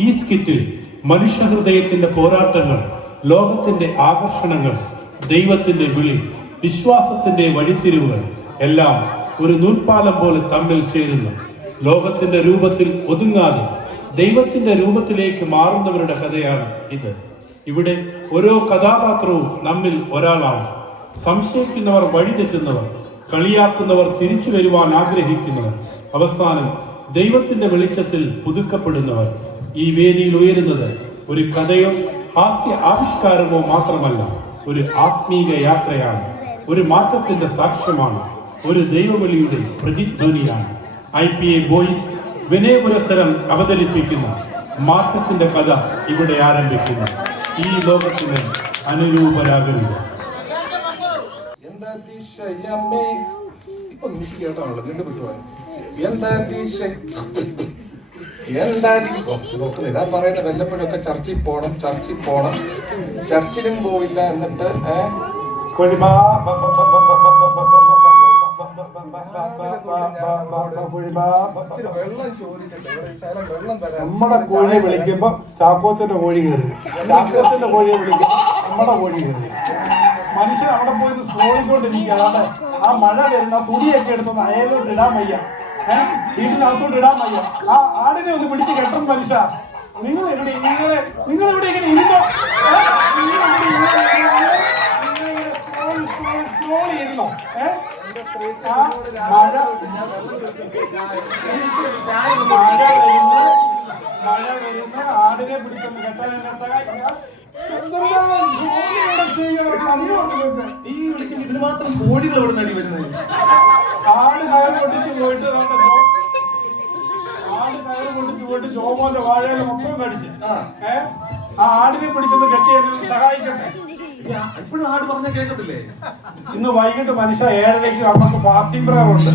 ഈ സ്കിറ്റിൽ മനുഷ്യഹൃദയത്തിന്റെ പോരാട്ടങ്ങൾ, ലോകത്തിന്റെ ആകർഷണങ്ങൾ, ദൈവത്തിന്റെ വിളി, വിശ്വാസത്തിന്റെ വഴിത്തിരിവുകൾ എല്ലാം ഒരു നൂൽപ്പാലം പോലെ തമ്മിൽ ചേരുന്നു. ലോകത്തിന്റെ രൂപത്തിൽ ഒതുങ്ങാതെ ദൈവത്തിന്റെ രൂപത്തിലേക്ക് മാറുന്നവരുടെ കഥയാണ് ഇത്. ഇവിടെ ഓരോ കഥാപാത്രവും നമ്മിൽ ഒരാളാണ്. സംശയിക്കുന്നവർ, വഴിതെറ്റുന്നവർ, കളിയാക്കുന്നവർ, തിരിച്ചു വരുവാൻ ആഗ്രഹിക്കുന്നവർ, അവസാനം ദൈവത്തിന്റെ വെളിച്ചത്തിൽ പുതുക്കപ്പെടുന്നവർ. ഈ വേദിയിൽ ഉയരുന്നത് ഒരു കഥയോ ഹാസ്യ ആവിഷ്കാരമോ മാത്രമല്ല, ഒരു ആത്മീക യാത്രയാണ്, ഒരു മാറ്റത്തിന്റെ സാക്ഷ്യമാണ്, ഒരു ദൈവവിളിയുടെ പ്രതിധ്വനിയാണ്. IPA ബോയ്സ് വിനയപുരസ്സരം അവതരിപ്പിക്കുന്ന മാറ്റത്തിന്റെ കഥ ഇവിടെ ആരംഭിക്കുന്നു. ഈ ലോകത്തിന് അനുരൂപരാകരുത്. ഇതാ പറയുന്നത്, വല്ലപ്പോഴൊക്കെ ചർച്ചിൽ പോണം, ചർച്ചിലും പോയില്ല. എന്നിട്ട് നമ്മുടെ കോഴിയെ വിളിക്കുമ്പോ ചാക്കോച്ചന്റെ കോഴി കയറി, ചാക്കോച്ചന്റെ കോഴിയെ വിളിക്കുമ്പോ നമ്മുടെ കോഴി കയറി. മനുഷ്യൻ അവിടെ പോയി സ്ക്രോളിക്കൊണ്ടിരിക്കുക. അതാണ് ആ മഴ വരുന്ന തുണിയൊക്കെ എടുത്തൊന്ന് അയലോട്ട് ഇടാൻ വയ്യ, വീട്ടിനകത്തോട്ട് ഇടാൻ വയ്യ. ആ ആടിനെ ഒന്ന് പിടിച്ച് കെട്ടണം മനുഷ്യ. നിങ്ങൾ എവിടെ ഇങ്ങനെ ഇരുന്നോ? സ്ക്രോൾ ചെയ്യുന്നോ? മഴ വരുന്ന ആടിനെ പിടിച്ചൊന്ന് കെട്ടാൻ എന്നെ സഹായിക്കുക. ഈ വിളിക്കുമ്പോൾ ഇതിന് മാത്രം കോഴികൾ എവിടെ നടി വരുന്നത്? ആട് കയറ് പൊട്ടിച്ച് പോയിട്ട് ജോമോന്റെ വാഴയില മൊത്തം കടിച്ച് ആ ആടിനെ പിടിച്ചൊന്ന് കെട്ടിയെന്ന് സഹായിക്കട്ടെ. ഇപ്പോഴും ആട് പറഞ്ഞ കേൾക്കത്തില്ലേ? ഇന്ന് വൈകിട്ട് മനുഷ്യ 7:30 നമുക്ക് ഫാസ്റ്റിംഗ് പ്രയർ ഉണ്ട്.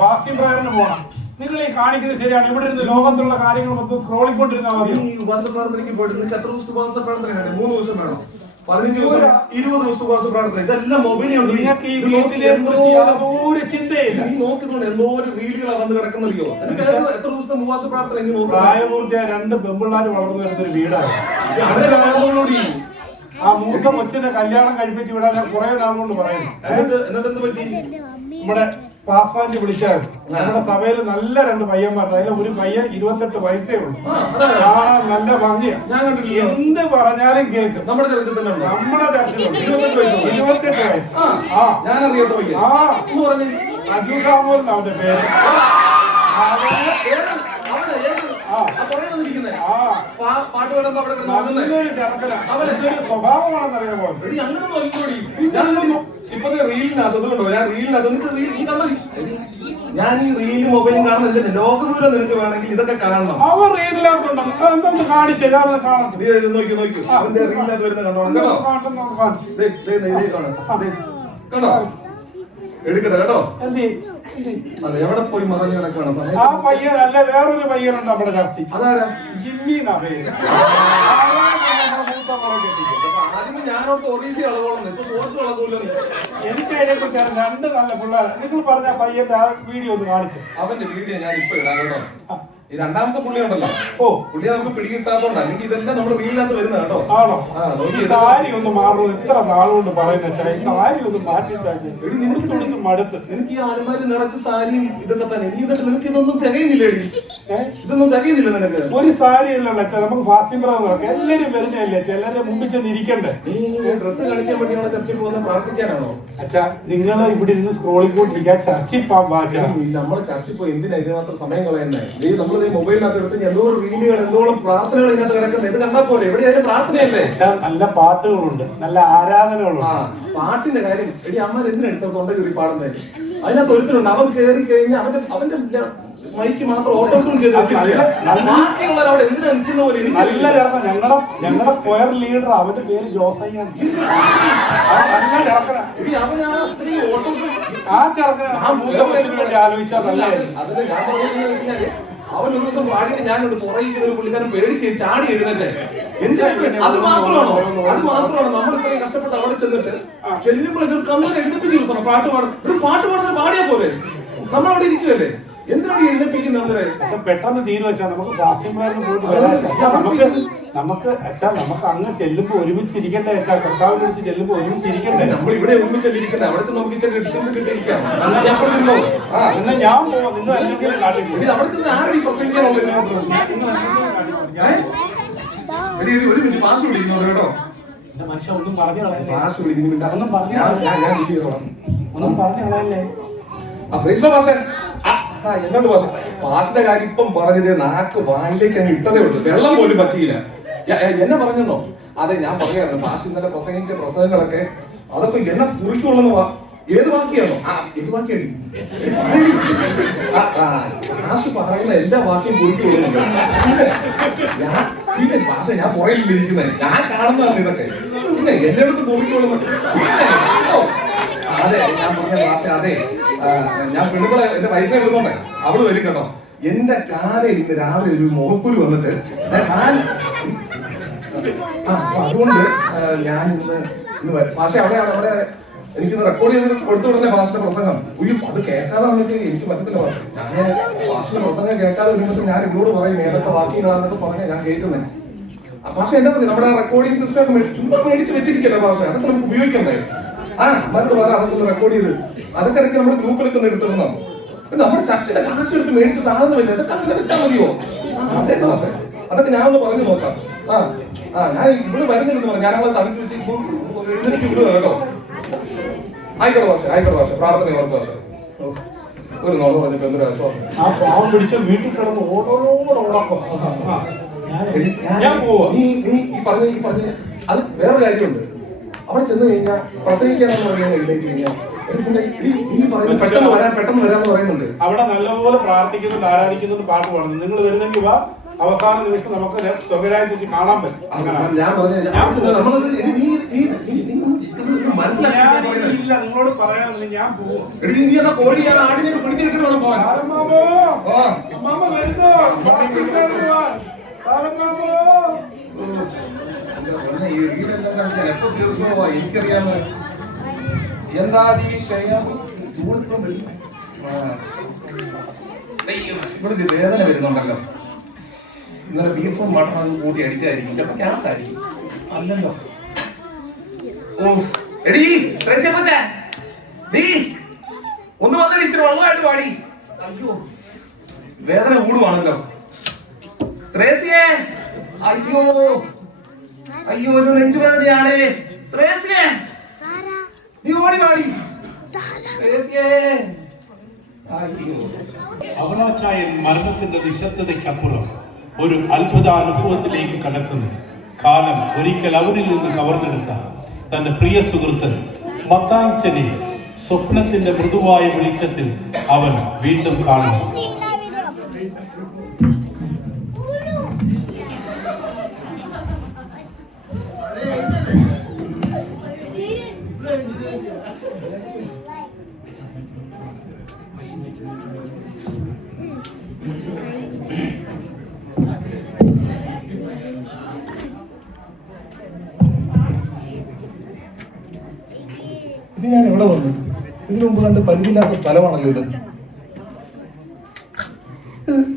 ഫാസ്റ്റിംഗ് പ്രയറിന് പോകണം. നിങ്ങൾ ഈ കാണിക്കുന്നത് ശരിയാണ്. ഇവിടെ ഇരുന്ന് ലോകത്തുള്ള കാര്യങ്ങൾ മൊത്തം സ്ക്രോളിക്കൊണ്ടിരുന്നാൽ മതി. ഉപവാസ പ്രാർത്ഥനയ്ക്ക് പോയിട്ട് എത്ര ദിവസത്തെ ഉപവാസ പ്രാർത്ഥന? 3 ദിവസം വേണം, 15 ദിവസം, 20 ദിവസത്തെ ഉപവാസ പ്രാർത്ഥന. ഇതെല്ലാം മൊബൈലുണ്ട്. നിങ്ങൾക്ക് ഈ വീട്ടിലെ ചിന്തയില്ല. നീ നോക്കുന്നുണ്ട് എന്തോ ഒരു റീലുകളാ വന്ന് കിടക്കുന്നില്ലയോ? എത്ര ദിവസത്തെ ഉപവാസ പ്രാർത്ഥന? പ്രായപൂർത്തിയായ 2 പെമ്പിള്ളാര് വളർന്നു വരുന്നൊരു വീടാണ്. ആ മൂത്ത കൊച്ചിന്റെ കല്യാണം കഴിപ്പിച്ച് വിടാൻ ഞാൻ കുറെ നാൾ കൊണ്ട് പറയുന്നു. എന്നിട്ട് എന്ത് പറ്റി? നമ്മുടെ പാസ്വാൻഡ് വിളിച്ചായിരുന്നു. നമ്മുടെ സഭയിൽ നല്ല 2 പയ്യന്മാരുണ്ട്. അതിൽ ഒരു പയ്യൻ 28 വയസ്സേ ഉള്ളൂ. നല്ല ഭംഗിയാ. ഞാൻ കണ്ടില്ല. എന്ത് പറഞ്ഞാലും കേൾക്കും. നമ്മുടെ ചർച്ചത്തിൽ നമ്മുടെ ചർച്ചയിലുണ്ട് 28 വയസ്സ്. ഞാനറിയാത്ത പയ്യൻ. അജുഷാമോ അവന്റെ പേര്. സ്വഭാവമാണെന്നറിയാമോ? ഇപ്പത്തെ റീലിനകത്തുണ്ടോ? ഞാൻ ഈ റീല് മൊബൈലും കാണുന്നില്ല. ലോകദൂരം നിനക്ക് വേണമെങ്കിൽ ഇതൊക്കെ കാണണം. അവർ റീലിനകത്തുണ്ടോ? എന്തൊന്ന് കാണിച്ചു നോക്കൂ. അവന്റെ റീലിനകത്ത് വരുന്ന കണ്ടോണം കേട്ടോ. കണ്ടോ? എടുക്കട്ടെ കേട്ടോ. അതെ, എവിടെ പോയി മറഞ്ഞു കിടക്കണം സമയം. ആ പയ്യനല്ല, വേറൊരു പയ്യനുണ്ട് നമ്മുടെ ചർച്ച. അതാരാ? ജിമ്മി എന്നാ പേര്. ഞാനോട്ട് ഒറീസി അളവോളം ഇപ്പൊ സോഴ്സ് അളകൂല്ലോ. എനിക്ക് അതിനെ കുറിച്ച് 2 നല്ല പിള്ളേർ. നിങ്ങൾ പറഞ്ഞ പയ്യന്റെ ആ വീഡിയോ ഒന്ന് കാണിച്ചു. അവന്റെ വീഡിയോ ഞാൻ ഇപ്പൊ ഇടാം കേട്ടോ. ഈ രണ്ടാമത്തെ പുള്ളി ഉണ്ടല്ലോ, പുള്ളിയെ നമുക്ക് പിടികിട്ടാത്തോണ്ട്, അല്ലെങ്കിൽ ഇതെല്ലാം നമ്മുടെ വീടിനകത്ത് വരുന്ന കേട്ടോ. ആണോ? സാരി ഒന്ന് മാറും. എത്ര നാളുകൊണ്ട് പറയുന്ന സാരി ഒന്ന് മാറ്റി നിനക്ക് മടുത്ത്. നിനക്ക് ഈ ആലുമാരി നിറച്ച് സാരിയും ഇതൊക്കെ തന്നെ. നീ എന്നിട്ട് നിനക്ക് ഇതൊന്നും തികയുന്നില്ലേ? ഇതൊന്നും തികയുന്നില്ല നിനക്ക്. ഒരു സാരി അല്ലല്ലോ അച്ഛാ, നമുക്ക് ഫാസ്റ്റിംഗ് പ്രയർ നടക്കാം. എല്ലാരും വരുന്നല്ലേ, ചിലരെ മുമ്പിൽ ചെന്ന് ഇരിക്കണ്ടേ? നീ ഡ്രസ്സ് കളിക്കാൻ വേണ്ടിയാണ് ചർച്ചയിൽ പോകുന്നത്, പ്രാർത്ഥിക്കാനാണോ? അച്ഛാ, നിങ്ങൾ ഇവിടെ ഇരുന്ന് സ്ക്രോളിംഗ് കൊണ്ടിരിക്കാൻ ചർച്ചയിൽ നമ്മള് ചർച്ചയിൽ പോയി എന്തിനാ ഇതിനകത്ത് സമയം കളയുന്നേ? നമ്മൾ മൊബൈലിനകത്ത് എടുത്ത് എന്തോരം റീലുകൾ, എന്തോളം പ്രാർത്ഥനകൾ ഇതിനകത്ത് കിടക്കുന്നത്. ഇത് കണ്ടാ പോലെ എവിടെയായാലും പ്രാർത്ഥനയല്ലേ? നല്ല പാട്ടുകളുണ്ട്, നല്ല ആരാധനകളുണ്ട്. പാട്ടിന്റെ കാര്യം എടി അമ്മ എന്തിനെടുത്ത തൊണ്ട കയറി പാടുന്നത്? അതിനകത്ത് ഒരുത്തരുണ്ട്, അവൻ കയറി കഴിഞ്ഞാൽ അവന്റെ മൈക്ക് മാത്രം ഓട്ടോ ട്യൂൺ ചെയ്ത് ബാക്കിയുള്ളവർ അവിടെ എന്തിനാ നിൽക്കുന്ന പോലെ. ഞങ്ങളുടെ കൊയർ ലീഡർ, അവന്റെ പേര് ജോസയ്യാണ്. ആ ചെറുക്കനെ വേണ്ടി ആലോചിച്ചാൽ നല്ലതായിരുന്നു. അതിന് ഞാൻ പറയുന്നത് അവൻ ഒരു ദിവസം പാടിയിട്ട് ഞാനോട് പുറകിൽ ഒരു പുള്ളിക്കാരൻ പേടിച്ച് ചാടി എഴുന്നല്ലേ. അത് മാത്രമാണോ നമ്മൾ ഇത്രയും കഷ്ടപ്പെട്ട് അവിടെ ചെന്നിട്ട് ചെല്ലുമ്പോൾ കമ്മൽ എഴുതിപ്പിച്ച് നിർത്തണം? പാട്ട് പാടുന്ന പാടിയാ പോലെ നമ്മളവിടെ ഇരിക്കുവല്ലേ. എന്തിനാണ് എഴുന്നേപ്പിക്കുന്നത്? അച്ഛൻ പെട്ടെന്ന് തീരു വെച്ചാൽ നമുക്ക് ഫാസ്റ്റിംഗ് പോയിട്ട് വരാം. നമുക്ക് അച്ഛാ നമുക്ക് അങ്ങ് ചെല്ലുമ്പോ ഒരുമിച്ചിരിക്കണ്ടേ അച്ഛാ? കർത്താവ് വിളിച്ച് ചെല്ലുമ്പോ ഒരുമിച്ചിരിക്കണ്ടേ? നമ്മൾ ഇവിടെ ഒരുമിച്ചല്ലിരിക്കുന്നത്, അവിടെ നമുക്ക് ഇച്ചിരി ഡിസ്റ്റൻസ് കിട്ടിയിരിക്കാം. എന്നാ ഞാൻ പോവാം. നിങ്ങൾ എന്തെങ്കിലും കാട്ടില്ല. അവിടെ ചെന്ന് ആരടി പ്രസംഗിക്കാനുള്ളത്? ഒരു മിനിറ്റ് പാസ് വിളിക്കുന്നുണ്ട് കേട്ടോ. എന്റെ മനുഷ്യൻ ഒന്നും പറഞ്ഞു കളയല്ലേ? പാസ് വിളിക്കുന്നുണ്ട്. ഒന്നും പറഞ്ഞു ഒന്നും പറഞ്ഞു കളയല്ലേ? എന്തുണ്ട് പാഷ? പാഷിന്റെ കാര്യം ഇപ്പം പറഞ്ഞത് നാക്ക് വായിലേക്ക് അങ്ങ് ഇട്ടതേ ഉള്ളൂ, വെള്ളം പോലും പറ്റിയില്ല. എന്നെ പറഞ്ഞോ? അതെ, ഞാൻ പറയായിരുന്നു പാഷ് ഇന്നലെ പ്രസംഗിച്ച പ്രസംഗങ്ങളൊക്കെ അതൊക്കെ എന്നെ കുറിക്കുള്ളൂ. ഏത് വാക്യാണോ? ഏത് വാക്യാണ്? പാഷ് പറയുന്ന എല്ലാ വാക്യം കുറിക്കുള്ളുന്നുണ്ട്. പിന്നെ പാഷ ഞാൻ പുറയിലിരിക്കുന്നത്, ഞാൻ കാണുന്നതാണ് ഇതൊക്കെ. പിന്നെ എന്റെ അടുത്ത് കുറിക്കുള്ളൂ. അതെ, ഞാൻ പറഞ്ഞ ഭാഷ. അതെ, ഞാൻ പെണ്ണുകളെ എന്റെ വൈഫിനെ വിടുന്നോട്ടെ, അവള് വരും കേട്ടോ. എന്റെ കാലയിൽ ഇന്ന് രാവിലെ ഒരു മുഖക്കുരു വന്നിട്ട് അതുകൊണ്ട് ഞാൻ ഇന്ന് വരും. പക്ഷെ അവിടെ എനിക്കിന്ന് റെക്കോർഡ് ചെയ്ത് കൊടുത്തു വിടണേ ഭാഷയുടെ പ്രസംഗം. അത് കേൾക്കാതെ വന്നിട്ട് എനിക്ക് പറ്റത്തില്ല. ഞാൻ ഭാഷയുടെ പ്രസംഗം കേൾക്കാതെ വരുമ്പോൾ ഞാൻ ഇവരോട് പറയും ഏതൊക്കെ വാക്യങ്ങളാന്നൊക്കെ പറഞ്ഞാൽ ഞാൻ കേൾക്കുന്നത്. പക്ഷെ എന്താ പറയുക, നമ്മുടെ റെക്കോർഡിംഗ് സിസ്റ്റം ചുമ്മാ മേടിച്ച് വെച്ചിരിക്കല്ലോ ഭാഷ, അതൊക്കെ നമുക്ക് ഉപയോഗിക്കണ്ടേ? മറ്റു പറ അതൊക്കെ ഒന്ന് റെക്കോർഡ് ചെയ്ത് അതൊക്കെ ഇടയ്ക്ക് നമ്മുടെ ഗ്രൂപ്പിലൊക്കെ ഒന്ന് എടുത്തിരുന്നോ? നമ്മുടെ ചർച്ചയുടെ കാശ് എടുത്ത് മേടിച്ച സാധനമില്ല, ഇതൊക്കെ അങ്ങനെ വെച്ചാൽ മതിയോ? അതെ ഭാഷ, അതൊക്കെ ഞാൻ ഒന്ന് പറഞ്ഞു നോക്കാം. ഞാൻ ഇവിടെ വരുന്നില്ലെന്ന് പറഞ്ഞു, ഞാൻ അവളെ തലക്ക് വെച്ച് എഴുന്നേറ്റ് വിടുക കേട്ടോ. ആയിക്കോട്ടെ ഭാഷ, ആയിക്കോട്ടെ ഭാഷ, പ്രാർത്ഥന ഓർത്ത് ഭാഷ. ഒരു നോള് പറഞ്ഞപ്പോ എന്തൊരു ആശ്വാസം. ആ പാവം പിടിച്ച വീട്ടിൽ കിടന്ന് ഓടോടോടോടൊപ്പം നീ പറഞ്ഞ അത് വേറെ കാര്യമുണ്ട്. അവിടെ ചെന്ന് കഴിഞ്ഞാൽ പ്രസംഗിക്കാനെന്ന് പറഞ്ഞാൽ എഴുന്നേറ്റ് കഴിഞ്ഞാൽ പെട്ടെന്ന് വരാന്ന് പറയുന്നുണ്ട്. അവിടെ നല്ലപോലെ പ്രാർത്ഥിക്കുന്നുണ്ട്, ആരാധിക്കുന്നുണ്ട്, പാട്ട് പാടുന്നു. നിങ്ങൾ വരുന്നെങ്കിൽ വാ, അവസാന നിമിഷം നമുക്ക് സ്വകരായി വെച്ച് കാണാൻ പറ്റും. മനസ്സിലാക്കില്ല, നിങ്ങളോട് പറയാനില്ല, ഞാൻ പോവും. കോഴി ഞാൻ ആടിനെ പിടിച്ചിട്ട് വേണം പോവാൻ. എനിക്കറിയാമോ എന്താ ഇവിടെ വേദന വരുന്നുണ്ടല്ലോ. ഇന്നലെ ബീഫും മട്ടണും കൂട്ടി അടിച്ചായിരിക്കും, ചിലപ്പോ ഗ്യാസ് ആയിരിക്കും. അല്ലല്ലോ. എടീ ഒന്ന് വന്നിട്ട് ഇച്ചിരി വെള്ളമായിട്ട് പാടി. അയ്യോ വേദന കൂടുവാണല്ലോ. ത്രേസ്യേ, അയ്യോ അയ്യോ ഇത് നെഞ്ചുവേദനയാണേ. ത്രേസ്യേ നീ ഓടി പാടി. ത്രേസ്യേ അയ്യോ. അവളാച്ചായൻ മരണത്തിന്റെ നിശബ്ദതയ്ക്കപ്പുറം ഒരു അത്ഭുതാനുഭവത്തിലേക്ക് കടക്കുന്നു. കാലം ഒരിക്കൽ അവരിൽ നിന്ന് കവർന്നെടുത്ത തന്റെ പ്രിയ സുഹൃത്ത് മത്തായിച്ചനെ സ്വപ്നത്തിന്റെ മൃദുവായ വെളിച്ചത്തിൽ അവൻ വീണ്ടും കാണുന്നു. ഇത് ഞാൻ എവിടെ വന്നു? ഇതിനു മുമ്പ് കണ്ട് പരിചയമില്ലാത്ത സ്ഥലമാണല്ലോ ഇത്.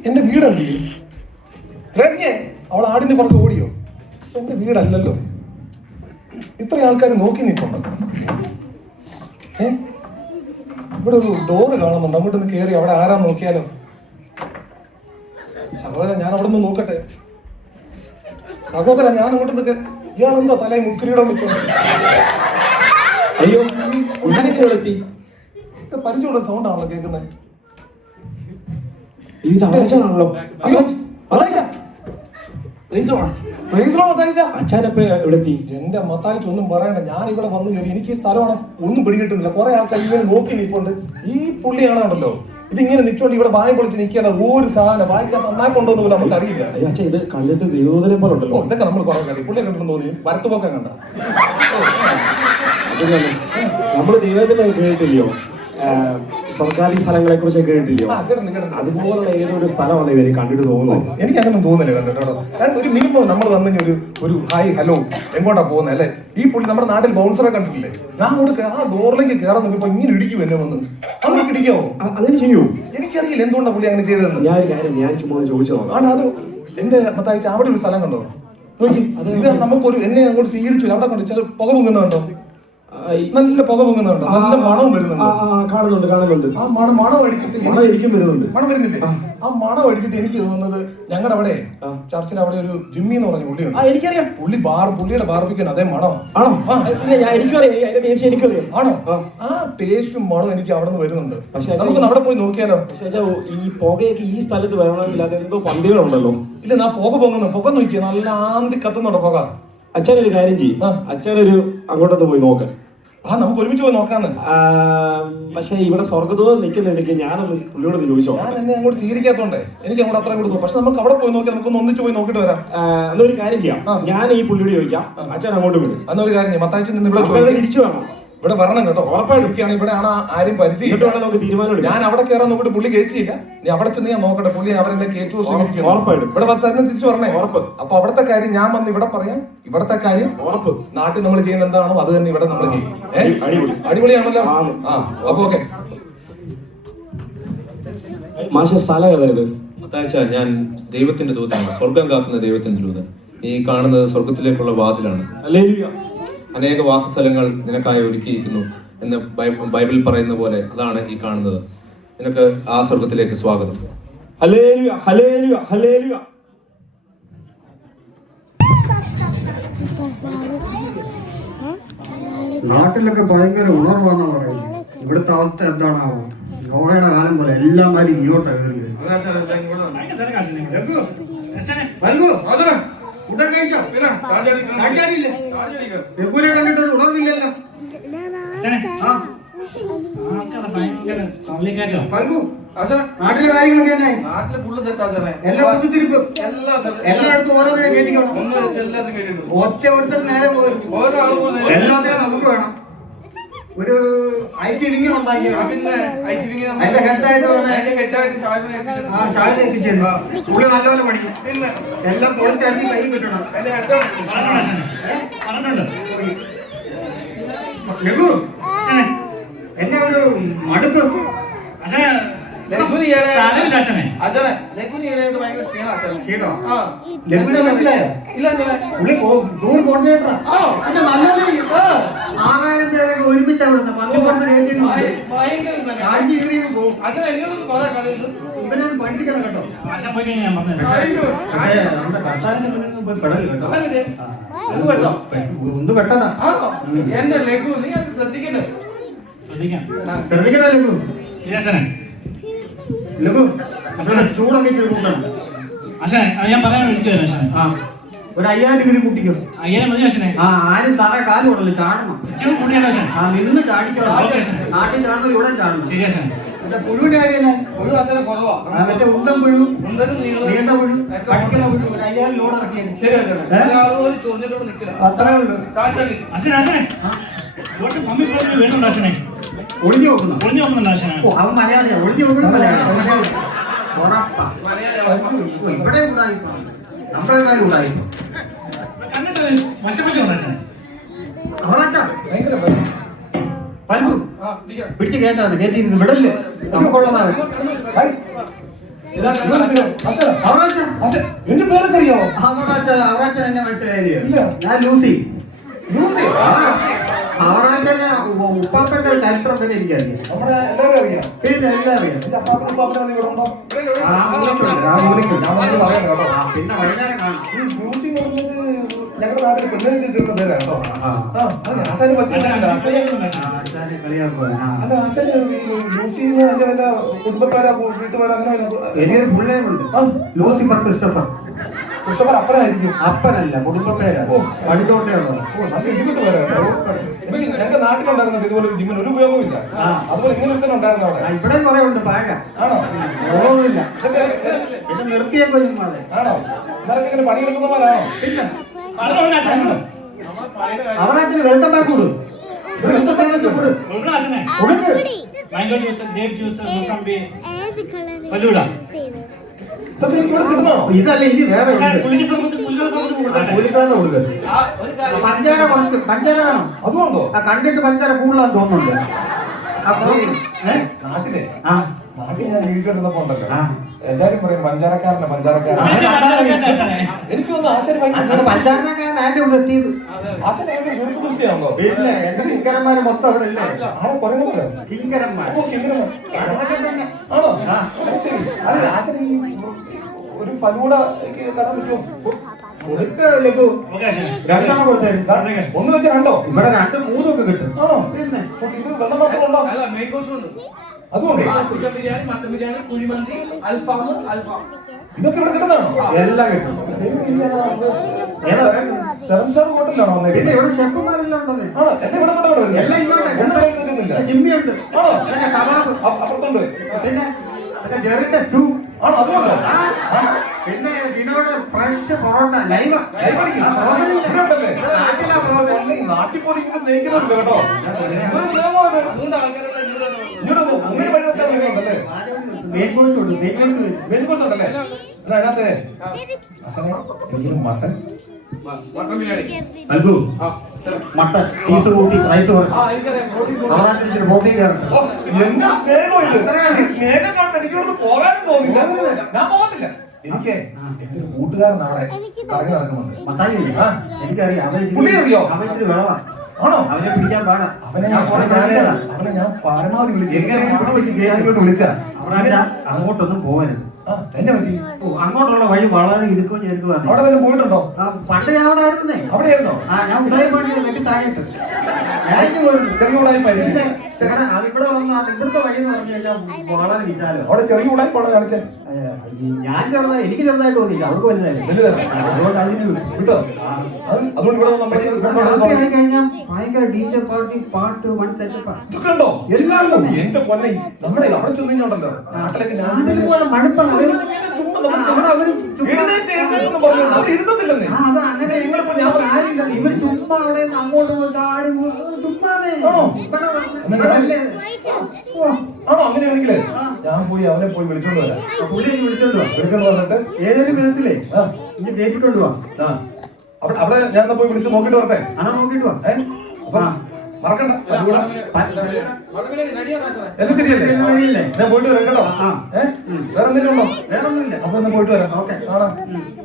എന്റെ വീടല്ലേ? ത്രേസ്യേ, അവൾ ആടിന്റെ പുറത്ത് ഓടിയോ? എന്റെ വീടല്ലല്ലോ. ഇത്ര ആൾക്കാർ നോക്കി നിൽപ്പുണ്ടോ? ഇവിടെ ഒരു ഡോറ് കാണുന്നുണ്ട്, അങ്ങോട്ട് ഒന്ന് കയറി അവിടെ ആരാ നോക്കിയാലോ? സഹോദരൻ, ഞാൻ അവിടെ നിന്ന് നോക്കട്ടെ. സഹോദരൻ, ഞാൻ അങ്ങോട്ട് നിൽക്കെ. ഇയാളെന്തോ തലയിൽ മുക്കിരിയിടാൻ വെച്ചോണ്ട്. അയ്യോ, ഉടനെത്തി പരിചയമുള്ള സൗണ്ടാണല്ലോ കേൾക്കുന്നത്. ഇത് അവരാണല്ലോ. അച്ഛനപ്പ എവിടെ എത്തി? എന്റെ മത്തായിച്ച് ഒന്നും പറയണ്ട, ഞാൻ ഇവിടെ വന്നു കയറി. എനിക്ക് ഈ സ്ഥലമാണ് ഒന്നും പിടികിട്ടുന്നില്ല. കുറെ ആൾക്കാർ ഇങ്ങനെ നോക്കി നിൽപ്പുണ്ട്. ഈ പുള്ളിയാണല്ലോ ഇതിങ്ങനെ നിൽച്ചോണ്ട് ഇവിടെ വായ പൊളിച്ച് നിൽക്കാതെ ഒരു സാധനം വായിക്കാൻ നന്നാക്കൊണ്ടോന്ന് പോലും നമുക്ക് അറിയില്ല. അച്ഛാ, ഇത് കണ്ടിട്ട് ദൈവത്തിനെ പോലെ ഉണ്ടല്ലോ. ഇതൊക്കെ നമ്മൾ കുറെ കണ്ടി. പുള്ളിയെ കണ്ടെന്ന് തോന്നി വരത്തുപോക്കാൻ കണ്ട. നമ്മള് ദൈവത്തിനെ കേട്ടില്ലയോ? സ്വർഗാദി സ്ഥലങ്ങളെ കുറിച്ചൊക്കെ കേട്ടില്ലയോ? കേട്ടിട്ടുണ്ട്. അതുപോലുള്ള ഏതൊരു സ്ഥലമാണ് ഇവര് കണ്ടിട്ട് തോന്നുന്നത്. എനിക്ക് അങ്ങനെ തോന്നുന്നില്ല കണ്ടിട്ടോ. കാരണം ഒരു മിനിമം നമ്മൾ വന്നു ഒരു ഹായ് ഹലോ എങ്ങോട്ടാ പോകുന്നത് അല്ലേ? ഈ പുള്ളി നമ്മുടെ നാട്ടിൽ ബൗൺസറെ കണ്ടിട്ടില്ലേ? ഞാൻ അങ്ങോട്ട് ആ ഡോറിലേക്ക് കയറാൻ നോക്കിയപ്പോ ഇങ്ങനെ ഇടിക്കും എന്നെ വന്ന്. അങ്ങനെ ഇടിക്കാവോ? അങ്ങനെ ചെയ്യൂ? എനിക്കറിയില്ല എന്തുകൊണ്ടാണ് പുള്ളി അങ്ങനെ ചെയ്തതെന്ന്. ഞാൻ ചുമ്മാ ചോദിച്ചോ. ആണ് അത് എന്റെ മത്തായിച്ച അവിടെ ഒരു സ്ഥലം കണ്ടോ? നോക്കി, ഇത് നമുക്കൊരു എന്നെ അങ്ങോട്ട് സ്വീകരിച്ചു. അവിടെ കൊണ്ട് ചില പുക പൊങ്ങുന്നുണ്ടോ? നല്ല പുക പൊങ്ങുന്നുണ്ടോ? നല്ല മണവും വരുന്നുണ്ട്. കാണുന്നുണ്ട്. ആ മണം അടിച്ചിട്ട് എനിക്കും വരുന്നുണ്ട്. മണം വരുന്നില്ലേ? ആ മണം അടിച്ചിട്ട് എനിക്ക് തോന്നുന്നത് ഞങ്ങളുടെ അവിടെ ചർച്ചിൽ അവിടെ ഒരു ജിമ്മി എന്ന് പറഞ്ഞ പുള്ളിയുണ്ട്. എനിക്കറിയാം. പുള്ളിയുടെ ബാർബിക്കാൻ അതേ മണം ആണോ? എനിക്കറിയാം. ആണോ? ആ ടേസ്റ്റും മണവും എനിക്ക് അവിടെ നിന്ന് വരുന്നുണ്ട്. പക്ഷെ നമുക്ക് അവിടെ പോയി നോക്കിയാലോ? പക്ഷേ ഈ പുകയൊക്കെ ഈ സ്ഥലത്ത് വരണമെങ്കിൽ അതെന്തോ പന്തികളുണ്ടല്ലോ. ഇല്ല, ഞാൻ പുക നോക്കിയ നല്ല ആന്തി കത്തുന്നുണ്ടോ പുക? അച്ഛനൊരു കാര്യം ചെയ്യും, അച്ഛനൊരു അങ്ങോട്ടൊന്ന് പോയി നോക്ക്. നമുക്ക് ഒരുമിച്ച് പോയി നോക്കാന്ന്. പക്ഷെ ഇവിടെ സ്വർഗദൂതം നിൽക്കുന്നെനിക്ക് ഞാനൊന്ന് പുള്ളിയോട് ചോദിച്ചോ. ഞാൻ എന്നെ അങ്ങോട്ട് സ്വീകരിക്കാത്തോണ്ടേ എനിക്ക് അങ്ങോട്ട് അത്രയും കൊടുത്തു. പക്ഷെ നമുക്ക് അവിടെ പോയി നോക്കി നമുക്കൊന്ന് ഒന്നിച്ച് പോയി നോക്കിട്ട് വരാം. എന്നൊരു കാര്യം ചെയ്യാം, ഞാൻ ഈ പുള്ളിയോട് ചോദിക്കാം, അച്ഛൻ അങ്ങോട്ട് വിടും. എന്നൊരു കാര്യം ചെയ്യാം, മത്തായിച്ച് നിന്ന് ഇവിടെ തിരിച്ചു വേണം. ഇവിടെ വരണം കേട്ടോ. ഉറപ്പായിട്ട് ഇരിക്കുകയാണ്. ഇവിടെ ആണ് ആരും പരിചയം. നമുക്ക് തീരുമാനം. ഞാൻ അവിടെ കയറാൻ നോക്കിട്ട് പുള്ളി കയറ്റിയില്ല. നീ അവിടെ ചെന്ന് ഞാൻ നോക്കട്ടെ പുള്ളി അവരെന്നെ കയറ്റുമോ സ്വീകരിക്കും. ഉറപ്പായിട്ടും ഇവിടെ തന്നെ തിരിച്ചു പറഞ്ഞേ. ഉറപ്പ്. അപ്പൊ അവിടുത്തെ കാര്യം ഞാൻ വന്ന് ഇവിടെ പറയാം. ഇവിടത്തെ കാര്യം ഉറപ്പ്. നാട്ടിൽ നമ്മൾ ചെയ്യുന്ന എന്താണോ അത് തന്നെ ഇവിടെ നമ്മൾ ചെയ്യും. അടിപൊളിയാണല്ലോ. അപ്പൊ ഓക്കെ. മാഷ സ്ഥലം ഏതായത്? ഞാൻ ദൈവത്തിന്റെ ദൂതനാണ്, സ്വർഗം കാക്കുന്ന ദൈവത്തിന്റെ ദൂതൻ. ഈ കാണുന്നത് സ്വർഗത്തിലേക്കുള്ള വാതിലാണ്. അനേക വാസസ്ഥലങ്ങൾ നിനക്കായി ഒരുക്കിയിരിക്കുന്നു എന്ന് ബൈബിൾ പറയുന്ന പോലെ അതാണ് ഈ കാണുന്നത്. നിനക്ക് ആ സ്വർഗത്തിലേക്ക് സ്വാഗതം. Hallelujah, hallelujah, hallelujah. നാട്ടിലൊക്കെ ഭയങ്കര ഉണർവാന്നാ പറയുന്നത്. ഇവിടുത്തെ അവസ്ഥ എന്താണാവോ? നോഹയുടെ കാലം പോലെ എല്ലാമാരും ഇങ്ങോട്ടാ കയറിയത്. രഘുവിനെ കണ്ടിട്ടൊരു ഉണർവില്ലല്ലോ. നാട്ടിലെ കാര്യങ്ങളൊക്കെ എന്നായി? എല്ലാം കുത്തിത്തിരിപ്പ്. എല്ലായിടത്തും ഓരോന്നിനെ കേട്ടിക്കണം. ഒറ്റ നേരെ പോകരുത്. എല്ലാത്തിനും നമുക്ക് വേണം. ഒരു IT വിങ് ഉണ്ടാക്കിയാണ്. അതിന്റെ ഹെഡായിട്ട് ചായ എത്തിച്ചേരുന്നു. പുള്ളി നല്ലപോലെ പഠിക്കും. എല്ലാം പൊളിച്ചടിച്ച് കൈ കിട്ടണം. ലഘു എന്നെ ഒരു മടുപ്പ്. ലഘുവിനെ മനസ്സിലായോ? പുള്ളി ടൂർ കോർഡിനേറ്ററാ. ആകാരം പേരൊക്കെ ഒരുമിച്ചാ വിടുന്നത്. പള്ളിപ്പുറത്ത് കയറ്റി പോകും. ഇവനൊന്ന് പഠിപ്പിക്കണം കേട്ടോ. നമ്മുടെ കർത്താവിന്റെ മുന്നിൽ പോയി പെടല് കേട്ടോ. ഒന്ന് പെട്ടതാ. ശ്രദ്ധിക്കണ ലഘു. ചൂടൊക്കെ ചെറുപ്പം. ഞാൻ പറയാൻ വിളിക്കുകയാണ്. ഒരു 5000 കുട്ടിക്കോ? 5000 മതി. ആരും തറ കാല് കൊണ്ടല്ലോ, ചാടണം. നിന്ന് ചാടിക്കണം. നാട്ടിൽ ചാടുന്നത് ഇവിടെ ചാടണം. മറ്റേ പുഴുവിന്റെ കാര്യം മറ്റേ ഉണ്ടം പുഴു, നീണ്ട പുഴു, കടിക്കുന്ന പുഴു. ഒരു 5000 ലോഡ് ഇറക്കിയത് അത്രേ ഉള്ളൂ. ഒളിഞ്ഞു നോക്കുന്നു. അവൻ മലയാളിയാ. ഒളിഞ്ഞു നോക്കുന്നത് മലയാളം. ഉറപ്പാ. ഇവിടെ ഉണ്ടായിപ്പോ നമ്മുടെ കാര്യം ഉണ്ടായിപ്പോ. പൽകു പിടിച്ച് കേട്ടാണ് കേട്ടിരുന്നു. വിടല്ലേ നമുക്കുള്ളതാണ്. എന്റെ പേരൊക്കെ അറിയാമോ? അവറാച്ചൻ എന്നെ മനസ്സിലായില്ല. ഞാൻ ലൂസി. അവറാച്ചന്റെ ഉപ്പാപ്പന്റെ ചരിത്രം തന്നെ എനിക്കറിയാം. പിന്നെ എല്ലാം അറിയാം. പിന്നെ വൈകുന്നേരം കാണാം. ഞങ്ങളുടെ നാട്ടിൽ പെണ്ണുങ്ങൾക്ക് കിട്ടുന്ന പേരാണ് കേട്ടോ. ആശാന് പറ്റിയ കുടുംബക്കാരാ വീട്ടുകാരോ അങ്ങനെ എനിക്കൊരു ഫുൾ നെയിം ഉണ്ട്. Lucifer Christopher. ക്രിസ്റ്റഫർ അപ്പനായിരിക്കും. അപ്പനല്ല, കുടുംബ പേരാ. പണ്ടുതൊട്ടേ ഉള്ളത്. നല്ല ഇടിപെട്ട് പേരാട്ടോ. ഞങ്ങളുടെ നാട്ടിലുണ്ടായിരുന്നത് ഇതുപോലെ ഒരു ജിമ്മിന് ഒരു ഉപയോഗമില്ല. അതുപോലെ ഇങ്ങനെ തന്നെ ഉണ്ടായിരുന്നു അവിടെ. ഇവിടെ കുറെ ഉണ്ട്. പാഴ ആണോ? ഉപയോഗമില്ല. പിന്നെ നിർത്തിയൊക്കെ ആണോ? ഇവരൊക്കെ ഇങ്ങനെ പണിയെടുക്കുന്നവരാണോ? പിന്നെ അവറാച്ചിന് വെൽക്കം ബാക്ക് കൊടു. കൊടുക്ക് mango juice, grape juice, mosambi, ഏത് കളർ ഫലൂഡ. ഇതൊക്കെ എനിക്ക് ഇവിടെ കിട്ടുന്നതാണോ? ഇതല്ല ഇനി വേറെ ആശാൻ ഉണ്ട്. പുളിക്ക് സർബത്ത് കൊടുത്തേ. കൂലിക്കാരന് കൊടുക്കരുത്. പഞ്ചാര കുറച്ച് പഞ്ചാര വേണം. അതുകൊണ്ടോ? കണ്ടിട്ട് പഞ്ചാര കൂടുതലാന്ന് തോന്നുന്നുണ്ട്. നാട്ടിലെ ആ നാട്ടിൽ ഞാൻ ജീവിച്ചിരുന്നപ്പോ ഉണ്ടല്ലോ, ആ. എല്ലാരും പറയും പഞ്ചാരക്കാരനെ പഞ്ചാരക്കാരൻ. ആശാൻ പഞ്ചാരക്കാരനാ ആശാനെ. എനിക്ക് തോന്നുന്നു ആശാരി അങ്ങനെ പഞ്ചാരക്കാരൻ ആരുടെ ഇവിടെ എത്തിയത്? ആശാരി ഭയങ്കര ദീർഘദൃഷ്ടിയാണല്ലോ. ഇല്ല എന്റെ കിങ്കരന്മാര് മൊത്തം അവിടെ ഇല്ലേ? ആരെ പറയുന്നല്ലോ കിങ്കരന്മാർ അതൊക്കെ തന്നെ. ആണോ? ആ. അത് ശരി. അത് ആശാരി ഒരു ഫലൂഡ എനിക്ക് തരാൻ പറ്റുമോ? കൊടുക്ക ലഘു. ഓക്കേ ആശാൻ. രണ്ടെണ്ണം കൊടുത്തായിരുന്നു. ഒന്ന് വെച്ച രണ്ടോ? ഇവിടെ 2, 3 ഒക്കെ കിട്ടും. ആണോ? പിന്നെ ഇത് വെള്ളം മാത്രമുണ്ടോ? അതുകൊണ്ട് ചിക്കൻ ബിരിയാണി, മട്ടൻ ബിരിയാണി, കുഴിമന്തി, അൽഫാം. ഇതൊക്കെ ഇവിടെ കിട്ടുന്നതാണോ? എല്ലാം കിട്ടും. ഏതാ വേണ്ടത്? 7 സ്റ്റാർ ഹോട്ടലിലാണോ പിന്നെ വന്നേക്കുന്നത്? ഇവിടെ ഷെഫുമാരെല്ലാം ഉണ്ടെന്നേ. ആണോ? എന്നെ ഇവിടെ കൊണ്ടാണോ വരുന്നത്? എല്ലാം ഇങ്ങോട്ട്. ഒന്നും കഴിക്കുന്നില്ല. ജിമ്മിയുണ്ട്. ആണോ? പിന്നെ കബാബ്. അപ്പുറത്തുണ്ട്. പിന്നെ ജെറിന്റെ സ്റ്റൂ. ആണോ? അതുകൊണ്ടോ? പിന്നെ വിനോട് ഫ്രഷ് പൊറോട്ട ലൈവ്. ഇവിടെ ഉണ്ടല്ലേ? നാട്ടിലാ ഫ്രോസൺ. ഈ നാട്ടിൽ പോലും ഇങ്ങനെ സ്നേഹിക്കുന്നുണ്ട് കേട്ടോ. ഇതൊരു പ്രേമമാണ് ഇത്. ഇങ്ങോട്ട് വന്നോ. അങ്ങനെ വഴി വെക്കാൻ നിങ്ങളുണ്ടല്ലേ? മെയിൻ കോഴ്സ് ഉണ്ട്. മെയിൻ കോഴ്സ് ഉണ്ട്. മെയിൻ കോഴ്സ് ഉണ്ടല്ലേ? എന്നാ അതിനകത്തെ അസനെ എനിക്കൊരു മട്ടൻ. മട്ടൻ ബിരിയാണി. നൽകൂ. മട്ടൻ പീസ് കൂട്ടി റൈസ് കുറച്ച്. അവരാത്തിന് ഇച്ചിരി പ്രോട്ടീൻ കയറണം. ഓ, എന്നാ സ്നേഹം ഇത്. ഈ സ്നേഹം കണ്ട് എനിക്ക് ഇവിടുന്ന് പോകാനും തോന്നില്ല. ഞാൻ പോകത്തില്ല. എനിക്ക് എന്റെ ഒരു കൂട്ടുകാരൻ അവിടെ കറങ്ങി നടക്കുന്നുണ്ട്. മത്തായി ആ. എനിക്കറിയാം. പുള്ളി അറിയോ? അവരിച്ചിരി വിളവാ. ആണോ? അവനെ പിടിക്കാൻ പാടാ. അവനെ ഞാൻ കുറെ കാണിച്ചതാ. ഞാൻ പരമാവധി വിളിച്ചു. എങ്ങനെ ഇങ്ങോട്ട് വിളിച്ചാ അവരാ അങ്ങോട്ടൊന്നും പോകരുത്. എന്നെ പറ്റി അങ്ങോട്ടുള്ള വഴി വളരെ ഇടുക്കവും ചേർക്കുവാണ്. അവിടെ വല്ലതും പോയിട്ടുണ്ടോ? പണ്ട് ഞാൻ അവിടെ ആയിരുന്നേ. അവിടെയായിരുന്നോ? ഞാൻ ഉദയപാടിയിൽ വെട്ടി താഴെട്ട് ചെറിയ ഉടായ്പായിരിക്കും. അതിവിടെ വന്ന ഇവിടുത്തെ വഴി എന്ന് പറഞ്ഞു കഴിഞ്ഞാൽ വളരെ വിശാലം. അവിടെ ചെറിയ ഉടായ്പാണ് കാണിച്ചേ. ഞാൻ ചെറുതായി എനിക്ക് ചെറുതായിട്ട് തോന്നിയില്ല. അവർക്ക് വലുതായിരുന്നു. വലുതാണ്. അതുകൊണ്ട് അതിന് വിട്ടു. വിട്ടോ? അതുകൊണ്ട് ഇവിടെ നമ്മുടെ ആയി കഴിഞ്ഞാൽ ഭയങ്കര ഡീജെ പാർട്ടി പാട്ട് വൺ സെറ്റപ്പാ. ഇതൊക്കെ ഉണ്ടോ? എല്ലാം ഉണ്ട്. എന്റെ പൊന്നെ നമ്മുടെ അവിടെ ചെന്ന് കഴിഞ്ഞുണ്ടല്ലോ നാട്ടിലേക്ക് ഞാൻ നാട്ടിൽ പോലെ മടുപ്പാണ്. ചുമ്മാ നമ്മുടെ അവര് എഴുന്നേറ്റ് എഴുന്നേറ്റ് പറഞ്ഞു അവിടെ ഇരുന്നത്തില്ലെന്നേ. അത് അങ്ങനെ കാര്യമില്ല. ഇവര് ചുമ്മാ അവിടെ നിന്ന് അങ്ങോട്ട് ചാടി ചുമ്മാതെ ആണോ? ഇവിടെ അല്ലേ? ആണോ? അങ്ങനെയാണെങ്കിലേ ഞാൻ പോയി അവനെ പോയി വിളിച്ചോണ്ട് വരാം. പുള്ളി വിളിച്ചോണ്ട് വാ. വിളിച്ചോണ്ട് വന്നിട്ട് ഏതൊരു വിധത്തിലേ ഇനി കേട്ടിക്കൊണ്ട് വാ. അവിടെ ഞാൻ എന്നാ പോയി വിളിച്ച് നോക്കിട്ട് വരട്ടെ. അതാ നോക്കിട്ട് വാ. അപ്പൊ മറക്കണ്ട. മട്ടൻ ബിരിയാണി റെഡിയാണ് സാറേ. എല്ലാം ശരിയല്ലേ? വഴിയില്ലേ? ഞാൻ പോയിട്ട് വരാം കേട്ടോ. വേറെ എന്തെങ്കിലും ഉണ്ടോ? വേറെ ഒന്നുമില്ല. അപ്പൊ എന്നാ പോയിട്ട് വരാം. ഓക്കെ. ആണോ?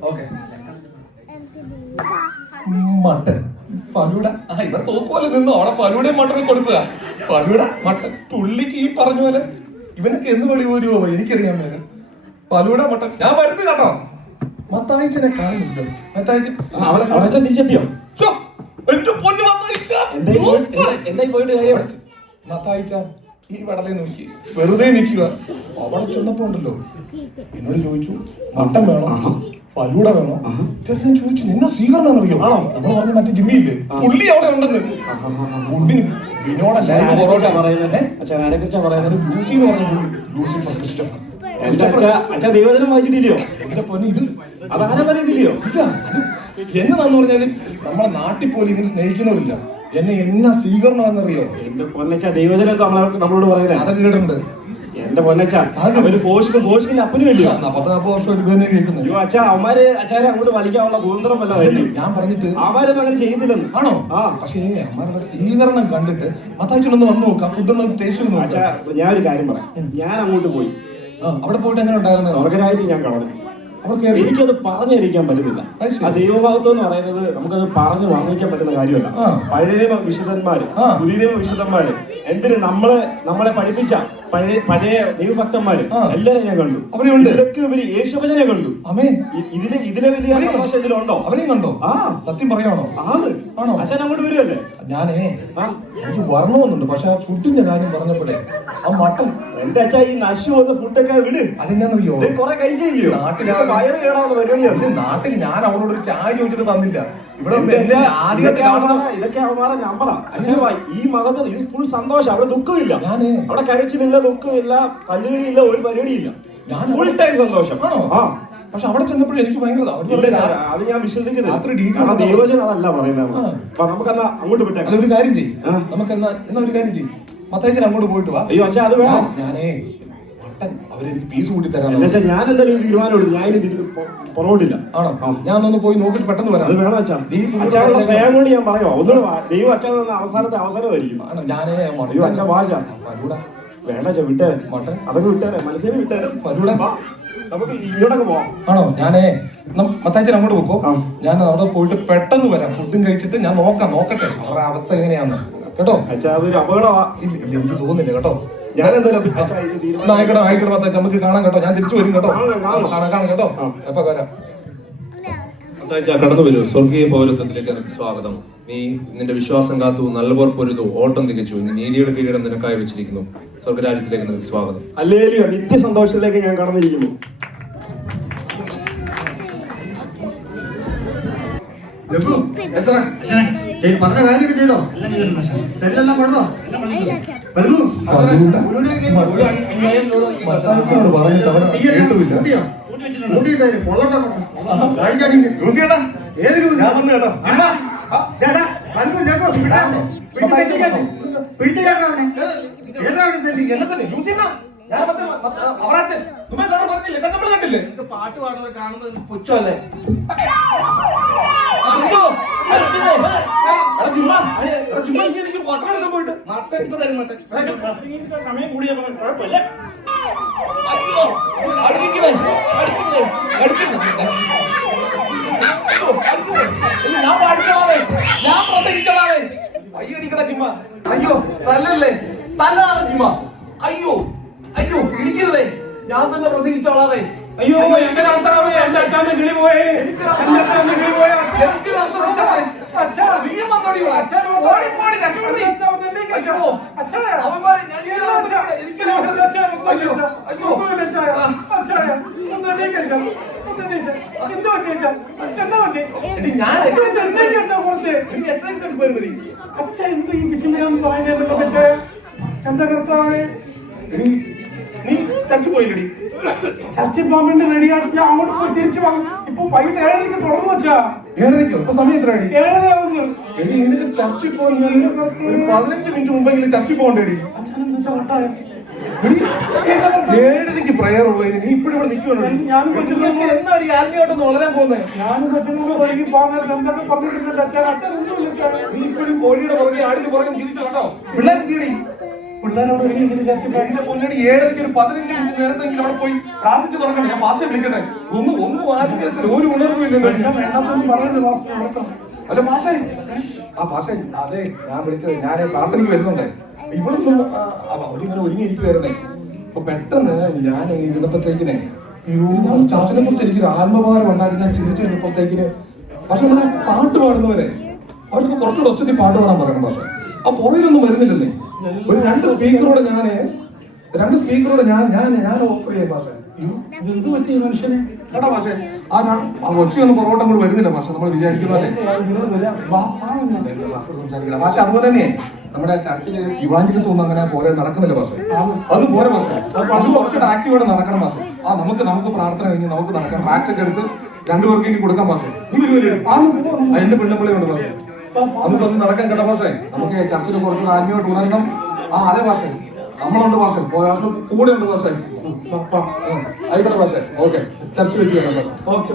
ഓക്കെ. മട്ടൻ ഫലൂഡ. ഇവിടെ തോക്കുപോലെ നിന്നു അവിടെ ഫലൂടയും മട്ടനും കൊടുക്കുക. ഫലൂഡ മട്ടൻ പുള്ളിക്ക് ഈ പറഞ്ഞ പോലെ ഇവനൊക്കെ എന്ന് വെളി പോരുവോ എനിക്കറിയാൻ വരും. ഫലൂഡ മട്ടൻ ഞാൻ വരുന്നു കേട്ടോ. മത്തായിച്ചനെ കാണുന്നില്ല. മത്തായിച്ച അവിടെ തിരിച്ചെത്തിയോ? എന്റെ പൊന്നു മത്തായിച്ച. എന്തായി പോയിട്ട് കാര്യം? മത്തായിച്ച ഈ വടലേ നോക്കി വെറുതെ നിൽക്കുക. അവിടെ ചെന്നപ്പോ ഉണ്ടല്ലോ എന്നോട് ചോദിച്ചു മട്ടൻ വേണോ ഫലൂഡ വേണോ? ഇതെല്ലാം ചോദിച്ചു. നിന്നെ സ്വീകരണം അറിയോ? ആണോ? നമ്മൾ പറഞ്ഞ മറ്റേ ജിമ്മിയില്ലേ പുള്ളി അവിടെ ഉണ്ടെന്ന്. ഫുഡിന് വിനോദ ആരെക്കുറിച്ചാ പറയുന്നത്? ലൂസി എന്ന് പറഞ്ഞ പുള്ളി. Lucifer Christopher. അച്ഛാ ദൈവജനം വായിച്ചിട്ടില്ലയോ? എന്റെ പൊന്നെ ഇത് അതാരും അറിയത്തില്ലയോ? ഇല്ല. ഇത് എന്നതാന്ന് പറഞ്ഞാല് നമ്മളെ നാട്ടിൽ പോലും ഇതിന് സ്നേഹിക്കുന്നവരില്ല. എന്നെ എന്നാ സ്വീകരണം എന്നറിയോ? എന്റെ പൊന്നച്ച ദൈവജനം നമ്മളോട് പറയുന്നത് അതൊക്കെ കേട്ടിട്ടുണ്ട്. എന്റെ പൊന്നച്ച അവര് പോഷിക്കില്ല അപ്പനും ഇല്ലയോ? 40 വർഷമായിട്ട് ഇത് തന്നെ കേൾക്കുന്നത്. അയ്യോ അച്ഛാ അവന്മാര് അച്ഛാരെ അങ്ങോട്ട് വലിക്കാനുള്ള ഗോന്തരം വല്ല ഞാൻ പറഞ്ഞിട്ട് അവരൊന്നും അങ്ങനെ ചെയ്യുന്നില്ലെന്ന്. ആണോ? ആ പക്ഷേ അമ്മമാരുടെ സ്വീകരണം കണ്ടിട്ട് മത്തായിച്ചൊന്ന് വന്നു നോക്കാം. ഫുഡൊന്ന് ടേസ്റ്റ് ചെയ്ത് അച്ഛാ നോക്കാം. ഞാൻ ഒരു കാര്യം പറയാം. ഞാൻ അങ്ങോട്ട് പോയി അവിടെ പോയിട്ട് എങ്ങനെ ഉണ്ടായിരുന്നു? സ്വർഗരാജ്യത്തിൽ ഞാൻ കളഞ്ഞു. എനിക്കത് പറഞ്ഞിരിക്കാൻ പറ്റുന്നില്ല. ആ ദൈവഭാഗത്വം എന്ന് പറയുന്നത് നമുക്കത് പറഞ്ഞു വർണ്ണിക്കാൻ പറ്റുന്ന കാര്യമല്ല. പഴയ നിയമ വിശുദ്ധന്മാര് പുതിയ നിയമ വിശുദ്ധന്മാര് എന്തിന് നമ്മളെ പഠിപ്പിച്ച പഴയ ദൈവഭക്തന്മാര് എല്ലാരും ഞാൻ കണ്ടു. അവരുണ്ട്. ഇതൊക്കെ ഇവര് യേശുവചനെ കണ്ടു. ഇതിലെ വലിയ സന്തോഷം ഇതിലുണ്ടോ? അവരെയും കണ്ടോ? ആ സത്യം പറയാണോ? ആണോ? അച്ഛൻ അങ്ങോട്ട് വരുമല്ലേ? ഞാനേ എനിക്ക് വരണമെന്നുണ്ട്. പക്ഷെ ആ ഫുഡിന്റെ കാര്യം പറഞ്ഞപ്പോഴേ ആ മട്ടൻ എന്റെ അച്ഛാ ഈ നശു വന്ന ഫുഡൊക്കെ വിട്. അതെന്നാന്നറിയോ? കൊറേ കഴിച്ചില്ലയോ? നാട്ടിലാണ് വയറ് കേടാവുന്ന പരിപാടിയാണ്. നാട്ടിൽ ഞാൻ അവളോട് ഒരു ചായ ചോദിച്ചിട്ട് തന്നില്ല. ഇവിടെ ഇതൊക്കെ അവന്മാരെ നമ്പറാ. അച്ഛാ ഈ മകത്ത് ഇത് ഫുൾ സന്തോഷം. അവിടെ ദുഃഖമില്ല. അവിടെ കരച്ചിലില്ല, ദുഃഖമില്ല, പല്ലുകടിയില്ല, ഒരു പരിപാടിയില്ല. ഞാൻ ഫുൾ ടൈം സന്തോഷം. പക്ഷെ അവിടെ ചെന്നപ്പോഴും എനിക്ക് ഭയങ്കര അത് ഞാൻ വിശ്വസിക്കുന്നത് ദൈവജനം അതല്ല പറയുന്നത്. അപ്പൊ നമുക്കെന്നാ അങ്ങോട്ട് വിട്ടേക്കാം. ഒരു കാര്യം ചെയ്യും. നമുക്കെന്നാ ഒരു കാര്യം ചെയ്യും. മത്തായിച്ചൻ അങ്ങോട്ട് പോയിട്ട് വാ. അയ്യോ അച്ഛാ അത് വേണം. ഞാനേ മട്ടൻ അവരെനിക്ക് പീസ് കൂട്ടി തരാൻ. എന്നുവെച്ചാ ഞാൻ എന്തായാലും തീരുമാനം എടുത്തു. ഞാൻ ഇനി പുറകോട്ടില്ല. ആണോ? ഞാൻ ഒന്ന് പോയി നോക്കിട്ട് പെട്ടെന്ന് വരാം. അത് വേണം അച്ഛാ. അച്ഛാനുള്ള സ്നേഹം കൊണ്ട് ഞാൻ പറയുമോ ഒന്നുകൂടെ ദൈവം അച്ഛൻ തന്ന അവസാനത്തെ അവസരമായിരിക്കും. ആണോ? ഞാനേ അയ്യോ അച്ഛാ വാശ വേണ്ട അച്ഛാ വിട്ടേ മട്ടൻ അതൊക്കെ വിട്ടേരെ മനസ്സിൽ വിട്ടേരെ. നമുക്ക് ഇങ്ങോട്ടൊക്കെ പോവാം. ആണോ? ഞാനേ മത്തായിച്ചൻ അങ്ങോട്ട് പോക്കോ. ഞാൻ അവിടെ പോയിട്ട് പെട്ടെന്ന് വരാം. ഫുഡും കഴിച്ചിട്ട് ഞാൻ നോക്കട്ടെ അവരുടെ അവസ്ഥ എങ്ങനെയാന്ന് കേട്ടോ. അച്ഛാ അതൊരു അപകടമാ. ഇല്ല എനിക്ക് തോന്നുന്നില്ല കേട്ടോ. ഞാൻ എന്തായാലും ആയിക്കോട്ടെ മത്തായിച്ച നമുക്ക് കാണാം കേട്ടോ. ഞാൻ തിരിച്ചു വരും കേട്ടോ. കാണാം കേട്ടോ. എപ്പോ വരാം. കടന്നു വരൂ. സ്വർഗീയ പൗരത്വത്തിലേക്ക് എനിക്ക് സ്വാഗതം. നീ നിന്റെ വിശ്വാസം കാത്തു, നല്ലപോലെ പൊരുതു, ഓട്ടം തികച്ചു. ഇനി നീതിയുടെ കിരീടം നിനക്കായി വെച്ചിരിക്കുന്നു. സ്വർഗരാജ്യത്തിലേക്ക് നിനക്ക് സ്വാഗതം. ഹല്ലേലൂയ. നിത്യ സന്തോഷത്തിലേക്ക് ഞാൻ കടന്നിരിക്കുന്നു. പറഞ്ഞ കാര്യമൊക്കെ ചെയ്തോ? എല്ലാം ചെയ്തിട്ടുണ്ട് ആശാനെ. ശരീരെല്ലാം കൊടുത്തോ? എല്ലാം പറഞ്ഞിട്ടുണ്ട്. വരൂ. മത്തായിച്ചനോട് പറഞ്ഞിട്ട് അവൻ കേട്ടുമില്ല. കൂട്ടിയോ? കൂട്ടി വെച്ചിട്ടുണ്ട്. കൂട്ടിയിട്ടായി പൊള്ളട്ടെ ഏത് പിടിച്ചു ചേട്ടാ പാട്ട് പാടുന്നത് കാണുന്നത് പുച്ഛമല്ലേ? മട്ടൻ ഇപ്പൊ തരും മട്ടൻ. സമയം കൂടിയപ്പോ കുഴപ്പമില്ല. ഞാൻ പാടിച്ചോളാവേ, ഞാൻ പ്രസംഗിച്ചോളാവേ. അയ്യടിക്കട ജിമ്മ. അയ്യോ തല്ലല്ലേ, തല്ലാണ് ജിമ്മ. അയ്യോ അയ്യോ ഇടിക്കരുതേ, ഞാൻ തന്നെ പ്രസംഗിച്ചോളാവേ. അയ്യോ എന്റെ അവസരമേ, എന്റെ അച്ഛാന്റെ കിളി പോയേ, എനിക്കൊരു അവസരം അച്ഛാ. നീ വന്നോടി ഓടിപ്പോടി രക്ഷപ്പെടുത്തി. അവന്മാരെ എനിക്കൊരു അവസരം. എന്താ കർത്താവേ നീ ചർച്ചിൽ പോയില്ലടി? ചർച്ചിൽ പോകാൻ വേണ്ടി റെഡിയാണ്. ഞാൻ അങ്ങോട്ട് പോയി തിരിച്ചു വാങ്ങും. ഇപ്പൊ വൈകിട്ട് 7:30 തുറന്നു വെച്ചാ. 7:30 ഇപ്പൊ സമയം എത്ര? 7:30 ആവുന്നു. എടി നിനക്ക് ചർച്ചിൽ പോകാൻ ഒരു 15 മിനിറ്റ് മുമ്പെങ്കിലും ചർച്ചിൽ പോകണ്ടേടി. അച്ഛനെന്താ വെച്ചാ വട്ടായ 7:30 പ്രയർ ഉള്ളതിന് നീ ഇപ്പോഴും ഇവിടെ നിൽക്കുവാണോ? എന്നാടി ആത്മീയമായിട്ടൊന്ന് വളരാൻ പോകുന്നത്? ഞാനും അച്ഛനോട് വൈകി പോകുന്നത് എന്തൊക്കെ പറഞ്ഞിട്ടുണ്ട് അച്ഛൻ. അച്ഛൻ ഒന്നും നീ ഇപ്പോഴും കോഴിയുടെ പുറകെ ആടിന് പുറകെ തിരിച്ചു കേട്ടോ. പിള്ളേരെ തീടി പിള്ളേരോട് ഒരിക്കലും ചർച്ചിൽ പോയി. എന്റെ പൊന്നടി 7:30 ഒരു 15 മിനിറ്റ് നേരത്തെങ്കിലും അവിടെ പോയി പ്രാർത്ഥിച്ചു തുടങ്ങണം. ഞാൻ ഭാഷ വിളിക്കട്ടെ. ഒന്നും ആത്മീയത്തിൽ ഒരു ഉണർവും ഇല്ലല്ലോ. വേണ്ടാത്തൊന്നും പറയുന്നത് വാസ്തു നടക്കും. അല്ല ഭാഷ ഭാഷ അതെ ഞാൻ വിളിച്ചത്. ഞാൻ പ്രാർത്ഥനയ്ക്ക് വരുന്നുണ്ടേ. ഇവിടുന്ന് അവരിങ്ങനെ ഒരുങ്ങിയിരിക്കുവായിരുന്നേ. അപ്പൊ പെട്ടെന്ന് ഞാൻ ഇരുന്നപ്പോഴത്തേക്കിനെ ചർച്ചിനെ കുറിച്ച് എനിക്കൊരു ആത്മഭാരം ഉണ്ടായിട്ട് ഞാൻ ചിന്തിച്ചു കഴിഞ്ഞപ്പോഴത്തേക്കിന് പക്ഷെ നമ്മുടെ പാട്ട് പാടുന്നവരെ അവർക്ക് കുറച്ചുകൂടെ ഒച്ചത്തിൽ പാട്ട് പാടാൻ പറയണം. പക്ഷെ ആ പുറയിലൊന്നും വരുന്നില്ലെന്നേ. ഒരു 2 സ്പീക്കറോടെ ഞാൻ ഓഫർ ചെയ്യാം. പക്ഷേ എന്ത് പറ്റി മനുഷ്യനെ കേട്ടോ പക്ഷേ ആ ഒച്ചയൊന്നും പുറകോട്ട് അങ്ങോട്ട് വരുന്നില്ല. പക്ഷെ നമ്മൾ വിചാരിക്കുന്നല്ലേ. പക്ഷെ അതുപോലെ തന്നെ നമ്മുടെ ചർച്ചില് ഇവാഞ്ചലിസം ഒന്നും അങ്ങനെ പോലെ നടക്കുന്നില്ല. പക്ഷെ അത് പോരെ. പക്ഷെ കുറച്ചുകൂടെ ആക്റ്റീവായിട്ട് നടക്കണം. പക്ഷെ നമുക്ക് പ്രാർത്ഥന കഴിഞ്ഞ് നമുക്ക് നടക്കാം. ട്രാക്ട് ഒക്കെ എടുത്ത് 2 പേർക്ക് ഇനി കൊടുക്കാം. പക്ഷെ നീ വരുമല്ലേ? എന്റെ പിള്ളപ്പിള്ളി ഉണ്ട്. പക്ഷെ നമുക്കൊന്നും നടക്കാൻ കേട്ടോ. പക്ഷേ നമുക്ക് ചർച്ചിൽ കുറച്ചുകൂടെ ആത്മീയമായിട്ട് ഉണരണം. അതെ പക്ഷേ നമ്മളുണ്ട്. പക്ഷേ കൂടെ ഉണ്ട്. പക്ഷേ ആയിക്കോട്ടെ. പക്ഷേ ഓക്കെ ചർച്ച വെച്ച് വേണം. പക്ഷേ ഓക്കെ.